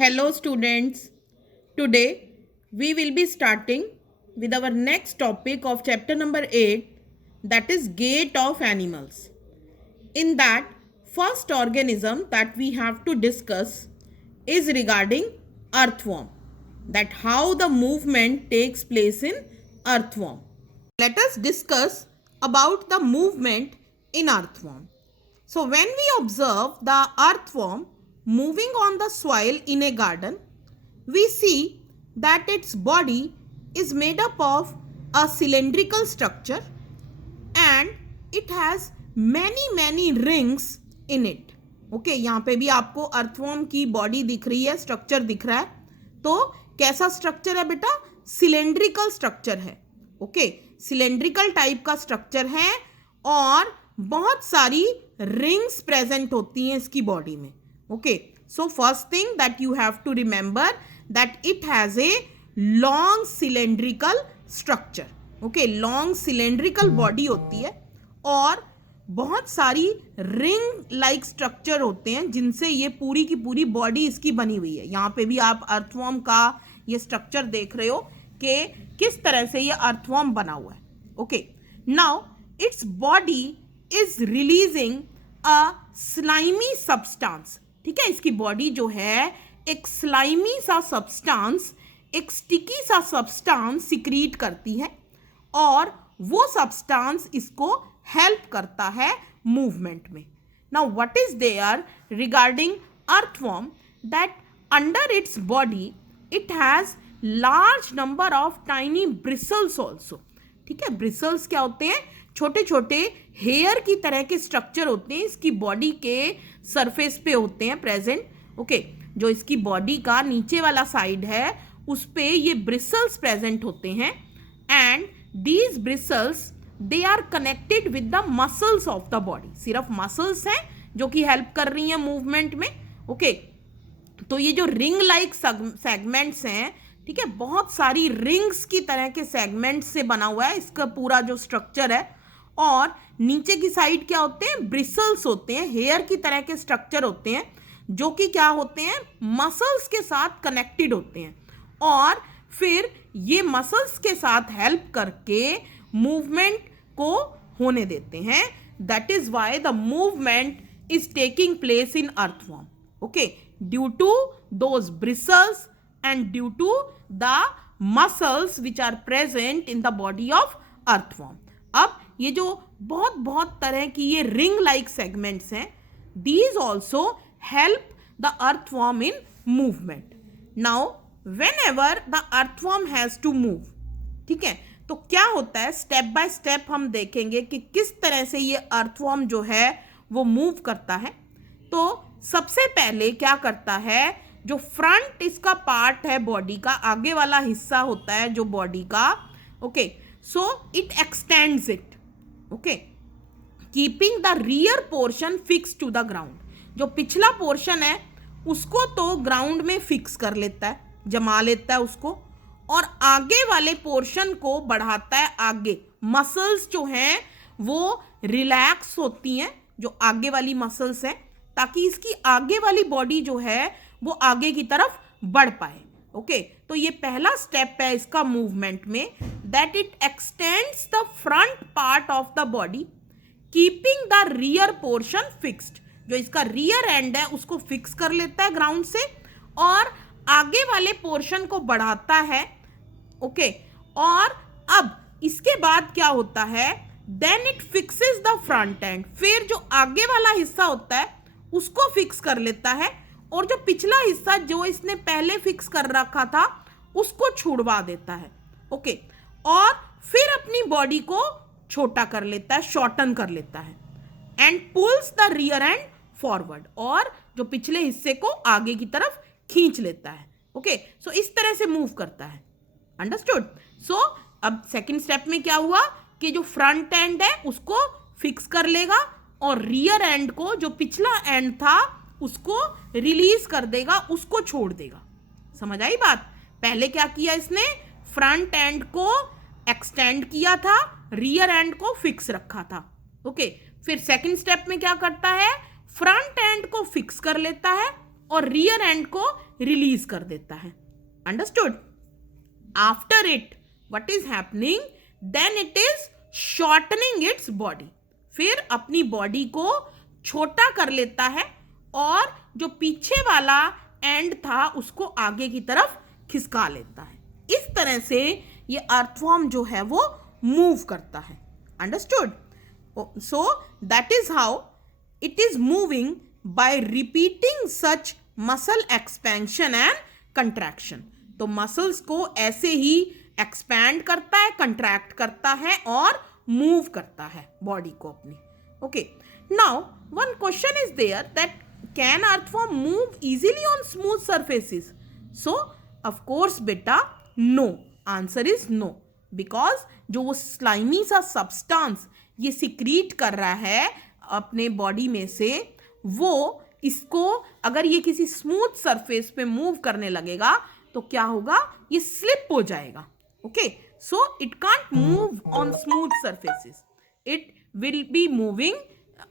Hello students. Today we will be starting with our next topic of chapter number 8, that is gait of animals. In that, first organism that we have to discuss is regarding earthworm, that how the movement takes place in earthworm. Let us discuss about the movement in earthworm. So when we observe the earthworm moving on the soil in a garden, we see that its body is made up of a cylindrical structure and it has many rings in it. Okay यहाँ पे भी आपको earthworm की body दिख रही है, structure दिख रहा है. तो कैसा स्ट्रक्चर है बेटा? सिलेंड्रिकल स्ट्रक्चर है. ओके सिलेंड्रिकल टाइप का स्ट्रक्चर है और बहुत सारी रिंग्स प्रेजेंट होती हैं इसकी बॉडी में. Okay so first thing that you have to remember that it has a long cylindrical structure. Okay long cylindrical body होती है और बहुत सारी रिंग लाइक स्ट्रक्चर होते हैं जिनसे ये पूरी की पूरी बॉडी इसकी बनी हुई है. यहाँ पे भी आप अर्थवर्म का ये स्ट्रक्चर देख रहे हो कि किस तरह से ये अर्थवर्म बना हुआ है. Okay now it's body is releasing a slimy substance. ठीक है, इसकी बॉडी जो है एक स्लाइमी सा सब्सटेंस, एक स्टिकी सा सब्सटेंस सिक्रीट करती है और वो सब्सटेंस इसको हेल्प करता है मूवमेंट में. Now what is there regarding earthworm that under its body it has large number of tiny bristles also. ठीक है, ब्रिसल्स क्या होते हैं? छोटे छोटे हेयर की तरह के स्ट्रक्चर होते हैं इसकी बॉडी के सरफेस पे होते हैं प्रेजेंट. ओके जो इसकी बॉडी का नीचे वाला साइड है उस पे ये ब्रिसल्स प्रेजेंट होते हैं and these bristles they are connected with the muscles of the body. सिर्फ मसल्स हैं जो कि हेल्प कर रही हैं मूवमेंट में. ओके तो ये जो रिंग लाइक सेगमेंट्स हैं, ठीक है, बहुत सारी रिंग्स की तरह के सेगमेंट्स से बना हुआ है इसका पूरा जो स्ट्रक्चर है. और नीचे की साइड क्या होते हैं? ब्रिसल्स होते हैं, हेयर की तरह के स्ट्रक्चर होते हैं जो कि क्या होते हैं? मसल्स के साथ कनेक्टेड होते हैं और फिर ये मसल्स के साथ हेल्प करके मूवमेंट को होने देते हैं. That is why the movement is taking place in earthworm. Okay due to those bristles and due to the muscles which are present in the body of earthworm. अब ये जो बहुत तरह की ये रिंग लाइक सेगमेंट्स हैं, these also help the earthworm in movement. Now whenever the earthworm has to move, ठीक है, तो क्या होता है? स्टेप बाय स्टेप हम देखेंगे कि किस तरह से ये अर्थवर्म जो है वो मूव करता है. तो सबसे पहले क्या करता है? जो फ्रंट इसका पार्ट है बॉडी का, आगे वाला हिस्सा होता है जो बॉडी का. Okay so it extends it. Okay keeping the rear portion fix to the ground. जो पिछला पोर्शन है उसको तो ग्राउंड में फिक्स कर लेता है, जमा लेता है उसको, और आगे वाले पोर्शन को बढ़ाता है आगे. मसल्स जो हैं वो रिलैक्स होती हैं, जो आगे वाली मसल्स हैं, ताकि इसकी आगे वाली बॉडी जो है वो आगे की तरफ बढ़ पाए. ओके तो ये पहला स्टेप है इसका मूवमेंट में, that it extends the front part of the body keeping the rear portion fixed. जो इसका रियर एंड है उसको फिक्स कर लेता है ग्राउंड से और आगे वाले पोर्शन को बढ़ाता है. ओके और अब इसके बाद क्या होता है? Then it fixes the front end. फिर जो आगे वाला हिस्सा होता है उसको फिक्स कर लेता है और जो पिछला हिस्सा जो इसने पहले फिक्स कर रखा था उसको छुड़वा देता है. ओके और फिर अपनी बॉडी को छोटा कर लेता है, शॉर्टन कर लेता है and pulls the rear and forward. और जो पिछले हिस्से को आगे की तरफ खींच लेता है. ओके सो इस तरह से मूव करता है. अंडरस्टूड? सो अब सेकंड स्टेप में क्या हुआ कि जो फ्रंट एंड है उसको फिक्स कर लेगा और रियर एंड को, जो पिछला एंड था, उसको रिलीज कर देगा, उसको छोड़ देगा. समझ आई बात? पहले क्या किया इसने? फ्रंट एंड को एक्सटेंड किया था, रियर एंड को फिक्स रखा था. ओके फिर सेकंड स्टेप में क्या करता है? फ्रंट एंड को फिक्स कर लेता है और रियर एंड को रिलीज कर देता है। Understood? After it what is happening, then it is shortening its body. फिर अपनी बॉडी को छोटा कर लेता है और जो पीछे वाला एंड था उसको आगे की तरफ खिसका लेता है। इस तरह से ये अर्थवॉर्म जो है वो मूव करता है। Understood? So that is how it is moving bye repeating such muscle expansion and contraction. तो मसल्स को ऐसे ही एक्सपैंड करता है, कंट्रैक्ट करता है और मूव करता है बॉडी को अपनी। Okay, now one question is there that can earthworm move easily on smooth surfaces? So of course बेटा no, answer is no, because जो वो स्लाइमी सा सब्सटेंस ये सिक्रीट कर रहा है अपने बॉडी में से, वो इसको अगर ये किसी स्मूथ सरफेस पे मूव करने लगेगा तो क्या होगा, ये स्लिप हो जाएगा। Okay, so it can't move on smooth surfaces, it will be moving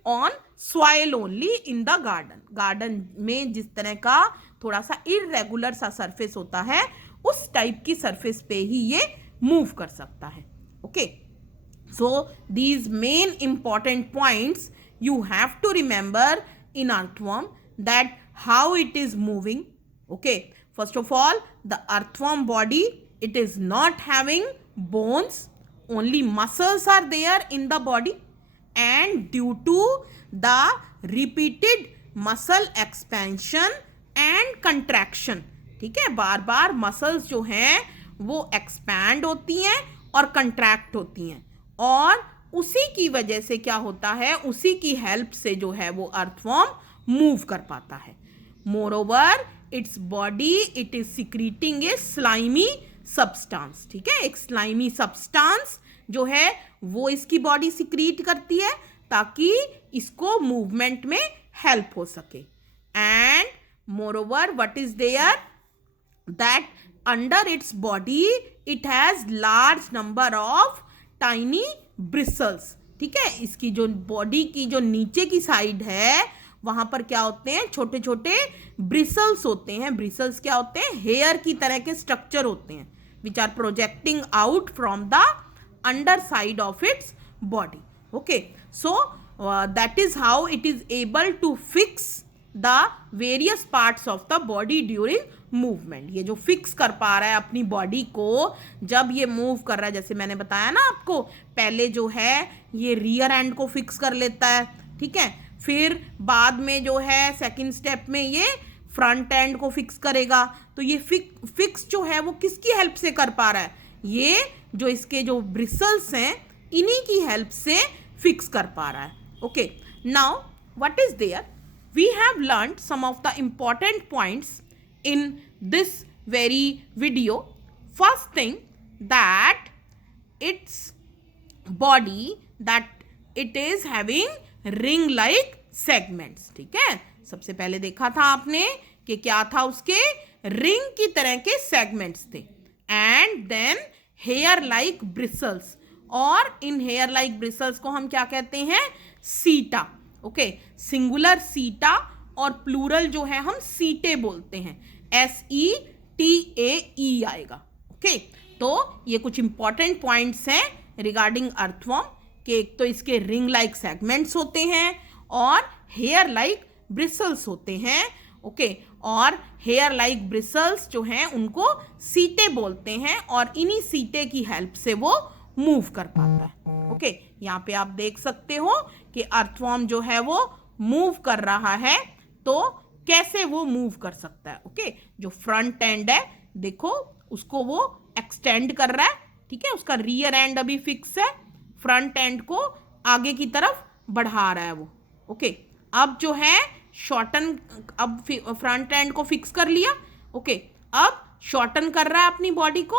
on soil only in the garden. Garden में जिस तरह का थोड़ा सा इरेगुलर सा सरफेस होता है उस टाइप की सरफेस पे ही ये मूव कर सकता है। Okay, so these main important points you have to remember in earthworm, that how it is moving. Okay, first of all, the earthworm body, it is not having bones, only muscles are there in the body, and due to the repeated muscle expansion and contraction, ठीक है, बार बार muscles जो हैं वो expand होती हैं और contract होती हैं, और उसी की वजह से क्या होता है, उसी की हेल्प से जो है वो अर्थवॉर्म मूव कर पाता है। Moreover it's body, it is secreting A slimy substance. ठीक है, एक स्लाइमी सब्सटेंस जो है वो इसकी बॉडी सिक्रीट करती है ताकि इसको मूवमेंट में हेल्प हो सके। And moreover what is there, that under its body it has large number of tiny bristles. ठीक है, इसकी जो बॉडी की जो नीचे की साइड है वहां पर क्या होते हैं, छोटे छोटे ब्रिसल्स होते हैं। ब्रिसल्स क्या होते हैं, हेयर की तरह के स्ट्रक्चर होते हैं which are projecting out from the under side of its body. Okay, so that is how it is able to fix the various parts of the body during movement. ये जो fix कर पा रहा है अपनी body को जब ये मूव कर रहा है, जैसे मैंने बताया ना आपको, पहले जो है ये रियर एंड को फिक्स कर लेता है, ठीक है, फिर बाद में जो है सेकंड स्टेप में ये फ्रंट एंड को फिक्स करेगा। तो ये फिक्स जो है वो किसकी हेल्प से कर पा रहा है, ये जो इसके जो ब्रिसल्स हैं इन्हीं की हेल्प से फिक्स कर पा रहा है। Okay, now what is there, we have learned some of the important points in this very video. First thing, that its body, that it is having ring like segments. ठीक है, सबसे पहले देखा था आपने कि क्या था, उसके रिंग की तरह के सेगमेंट्स थे, and then hair like bristles, और इन हेयर लाइक ब्रिसल्स को हम क्या कहते हैं, सीटा। ओके, सिंगुलर सीटा और प्लूरल जो है हम सीटे बोलते हैं, SETAE आएगा। ओके, तो ये कुछ इंपॉर्टेंट पॉइंट्स हैं रिगार्डिंग अर्थवॉर्म कि एक तो इसके रिंग लाइक सेगमेंट्स होते हैं और हेयर लाइक ब्रिसल्स होते हैं। ओके, और हेयर लाइक ब्रिसल्स जो हैं उनको सीटे बोलते हैं, और इन्हीं सीटे की हेल्प से वो मूव कर पाता है। ओके, यहाँ पे आप देख सकते हो कि अर्थवॉर्म जो है वो मूव कर रहा है, तो कैसे वो मूव कर सकता है। ओके, जो फ्रंट एंड है देखो उसको वो एक्सटेंड कर रहा है, ठीक है, उसका रियर एंड अभी फिक्स है, फ्रंट एंड को आगे की तरफ बढ़ा रहा है वो। ओके, अब जो है शॉर्टन, अब फ्रंट एंड को फिक्स कर लिया। ओके, अब शॉर्टन कर रहा है अपनी बॉडी को,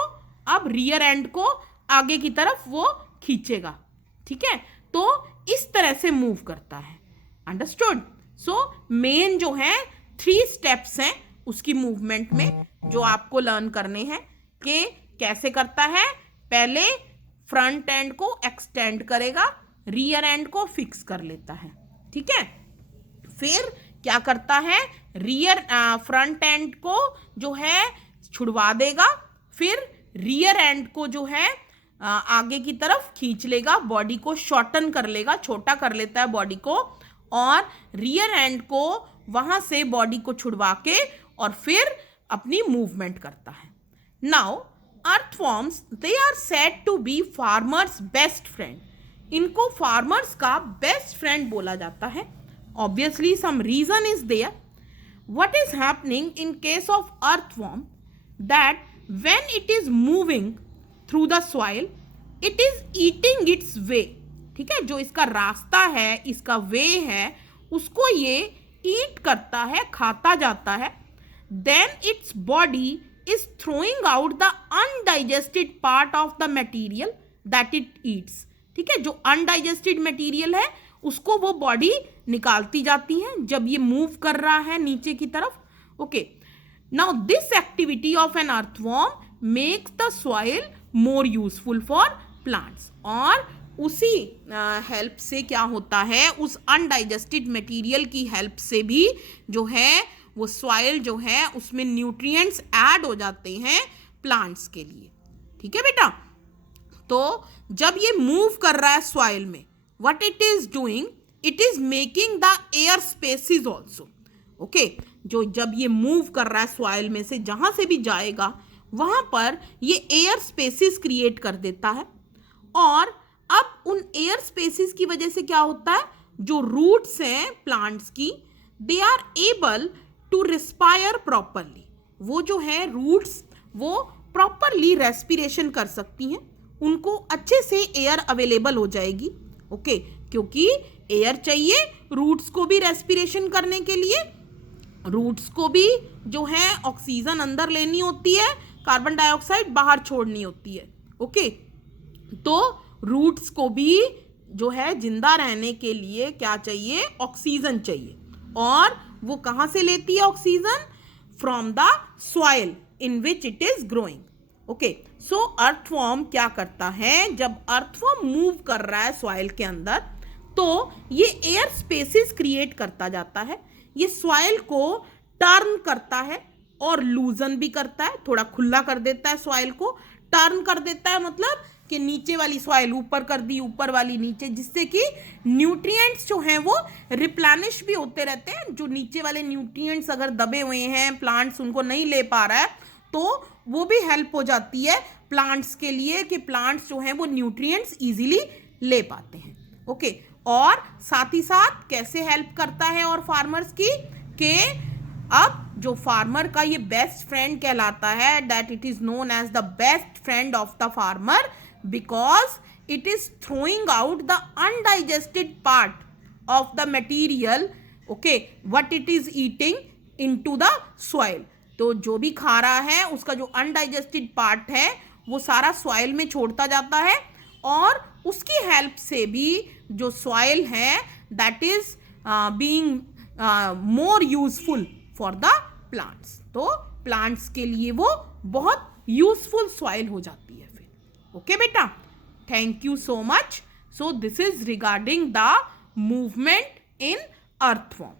अब रियर एंड को आगे की तरफ वो खींचेगा। ठीक है, तो इस तरह से मूव करता है। अंडरस्टूड? सो मेन जो है 3 स्टेप्स हैं उसकी मूवमेंट में जो आपको लर्न करने हैं कि कैसे करता है। पहले फ्रंट एंड को एक्सटेंड करेगा, रियर एंड को फिक्स कर लेता है, ठीक है, फिर क्या करता है, रियर फ्रंट एंड को जो है छुड़वा देगा, फिर रियर एंड को जो है आगे की तरफ खींच लेगा, बॉडी को शॉर्टन कर लेगा, छोटा कर लेता है बॉडी को, और रियर एंड को वहां से बॉडी को छुड़वा के और फिर अपनी मूवमेंट करता है. Now earthworms they are said to be farmers best friend. इनको फार्मर्स का बेस्ट फ्रेंड बोला जाता है. Obviously some reason is there. What is happening in case of earthworm, that when it is moving through the soil it is eating its way. ठीक है, जो इसका रास्ता है, इसका वे है, उसको ये ईट करता है, खाता जाता है. Then its body is throwing out the undigested part of the material that it eats. ठीक है, जो अनडाइजेस्टेड मटेरियल है उसको वो बॉडी निकालती जाती है जब ये मूव कर रहा है नीचे की तरफ. Okay, now this activity of an earthworm makes the soil more useful for plants. और उसी हेल्प से क्या होता है, उस अनडाइजेस्टेड मटेरियल की हेल्प से भी जो है वो सॉइल जो है उसमें न्यूट्रिएंट्स ऐड हो जाते हैं प्लांट्स के लिए. ठीक है बेटा, तो जब ये मूव कर रहा है सॉइल में, what it is doing, it is making the air spaces also. Okay, जो जब ये मूव कर रहा है सॉइल में से, जहां से भी जाएगा वहां पर ये एयर स्पेसिस क्रिएट कर देता है. और अब उन एयर स्पेसिस की वजह से क्या होता है, जो रूट्स हैं प्लांट्स की, they are able to respire properly. वो जो है रूट्स वो प्रॉपरली रेस्पिरेशन कर सकती हैं, उनको अच्छे से एयर अवेलेबल हो जाएगी. ओके, क्योंकि एयर चाहिए रूट्स को भी रेस्पिरेशन करने के लिए. रूट्स को भी जो है ऑक्सीजन अंदर लेनी होती है, कार्बन डाइऑक्साइड बाहर छोड़नी होती है. ओके, तो रूट्स को भी जो है जिंदा रहने के लिए क्या चाहिए, ऑक्सीजन चाहिए. और वो कहाँ से लेती है oxygen, from the soil in which it is growing. Okay, so earthworm क्या करता है, जब अर्थवॉर्म मूव कर रहा है सॉइल के अंदर तो ये एयर स्पेसिस क्रिएट करता जाता है. ये सॉइल को टर्न करता है और लूजन भी करता है, थोड़ा खुला कर देता है सॉइल को. टर्न कर देता है मतलब कि नीचे वाली सॉइल ऊपर कर दी, ऊपर वाली नीचे, जिससे कि न्यूट्रिएंट्स जो हैं वो रिप्लेनिश भी होते रहते हैं. जो नीचे वाले न्यूट्रिएंट्स अगर दबे हुए हैं, प्लांट्स उनको नहीं ले पा रहा है, तो वो भी हेल्प हो जाती है प्लांट्स के लिए कि प्लांट्स जो हैं वो न्यूट्रिएंट्स इजीली ले पाते हैं. ओके, और साथ ही साथ कैसे हेल्प करता है और फार्मर्स की, कि अब जो फार्मर का ये बेस्ट फ्रेंड कहलाता है, that it is known as the best friend of the farmer, because it is throwing out the undigested part of the material, okay, what it is eating into the soil. तो जो भी खा रहा है उसका जो अनडाइजेस्टेड पार्ट है वो सारा सॉइल में छोड़ता जाता है, और उसकी हेल्प से भी जो सॉइल है that is being more useful for the plants. तो प्लांट्स के लिए वो बहुत यूजफुल सॉइल हो जाती है फिर. Okay beta, thank you so much. So this is regarding the movement in earthworm.